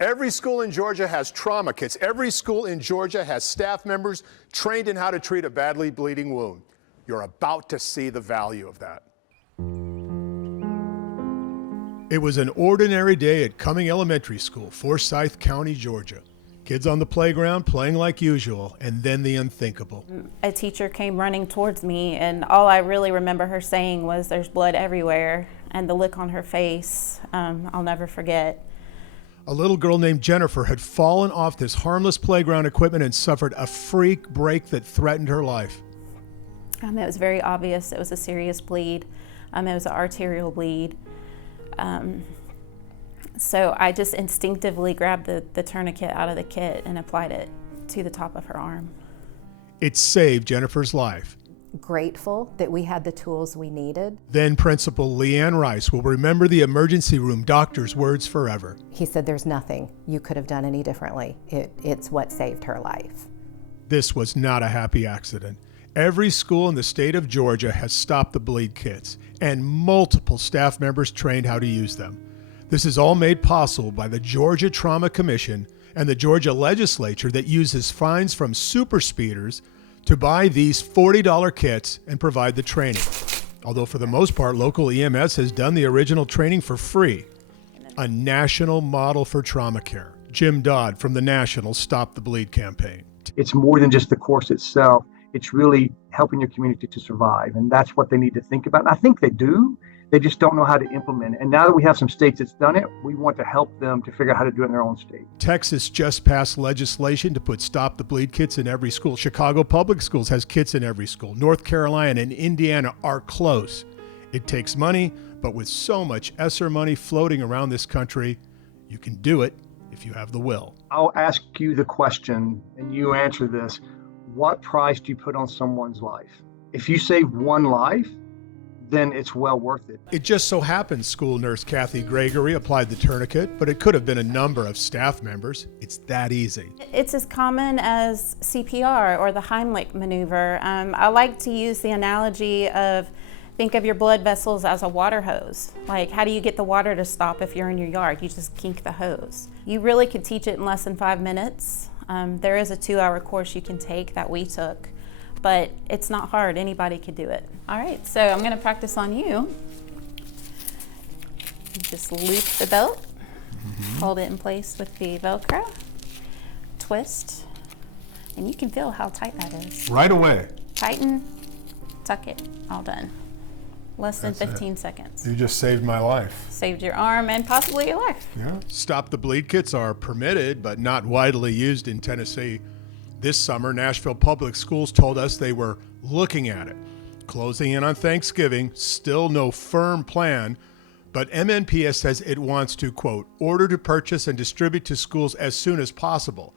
Every school in Georgia has trauma kits. Every school in Georgia has staff members trained in how to treat a badly bleeding wound. You're about to see the value of that. It was an ordinary day at Cumming Elementary School, Forsyth County, Georgia. Kids on the playground playing like usual, and then the unthinkable. A teacher came running towards me, and all I really remember her saying was, "There's blood everywhere," and the look on her face, I'll never forget. A little girl named Jennifer had fallen off this harmless playground equipment and suffered a freak break that threatened her life. It was very obvious. It was a serious bleed. It was an arterial bleed. So I just instinctively grabbed the tourniquet out of the kit and applied it to the top of her arm. It saved Jennifer's life. Grateful that we had the tools we needed. Then Principal Leanne Rice will remember the emergency room doctor's words forever. He said, "There's nothing you could have done any differently. It's what saved her life." This was not a happy accident. Every school in the state of Georgia has stopped the bleed kits, and multiple staff members trained how to use them. This is all made possible by the Georgia Trauma Commission and the Georgia legislature that uses fines from super speeders to buy these $40 kits and provide the training. Although for the most part, local EMS has done the original training for free. A national model for trauma care. Jim Dodd from the National Stop the Bleed campaign. It's more than just the course itself. It's really helping your community to survive. And that's what they need to think about. And I think they do. They just don't know how to implement it. And now that we have some states that's done it, we want to help them to figure out how to do it in their own state. Texas just passed legislation to put Stop the Bleed kits in every school. Chicago Public Schools has kits in every school. North Carolina and Indiana are close. It takes money, but with so much ESSER money floating around this country, you can do it if you have the will. I'll ask you the question, and you answer this. What price do you put on someone's life? If you save one life, then it's well worth it. It just so happens school nurse Kathy Gregory applied the tourniquet, but it could have been a number of staff members. It's that easy. It's as common as CPR or the Heimlich maneuver. I like to use the analogy of, think of your blood vessels as a water hose. Like, how do you get the water to stop if you're in your yard? You just kink the hose. You really could teach it in less than 5 minutes. There is a 2-hour course you can take that we took, but it's not hard. Anybody could do it. All right, so I'm gonna practice on you. Just loop the belt, hold it in place with the Velcro, twist, and you can feel how tight that is. Right away. Tighten, tuck it, all done. Less than 15 seconds. You just saved my life. Saved your arm and possibly your life. Yeah. Stop the Bleed kits are permitted, but not widely used in Tennessee. This summer, Nashville Public Schools told us they were looking at it. Closing in on Thanksgiving, still no firm plan, but MNPS says it wants to, quote, order to purchase and distribute to schools as soon as possible.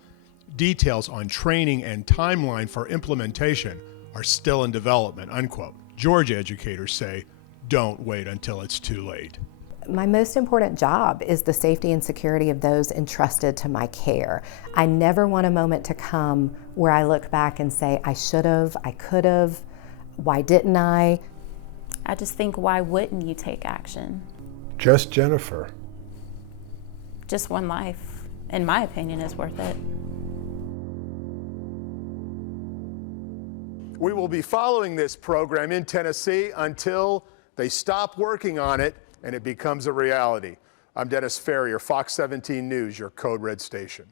Details on training and timeline for implementation are still in development, unquote. Georgia educators say, don't wait until it's too late. My most important job is the safety and security of those entrusted to my care. I never want a moment to come where I look back and say, I should have, I could have, why didn't I? I just think, why wouldn't you take action? Just Jennifer. Just one life, in my opinion, is worth it. We will be following this program in Tennessee until they stop working on it and it becomes a reality. I'm Dennis Ferrier, Fox 17 News, your Code Red station.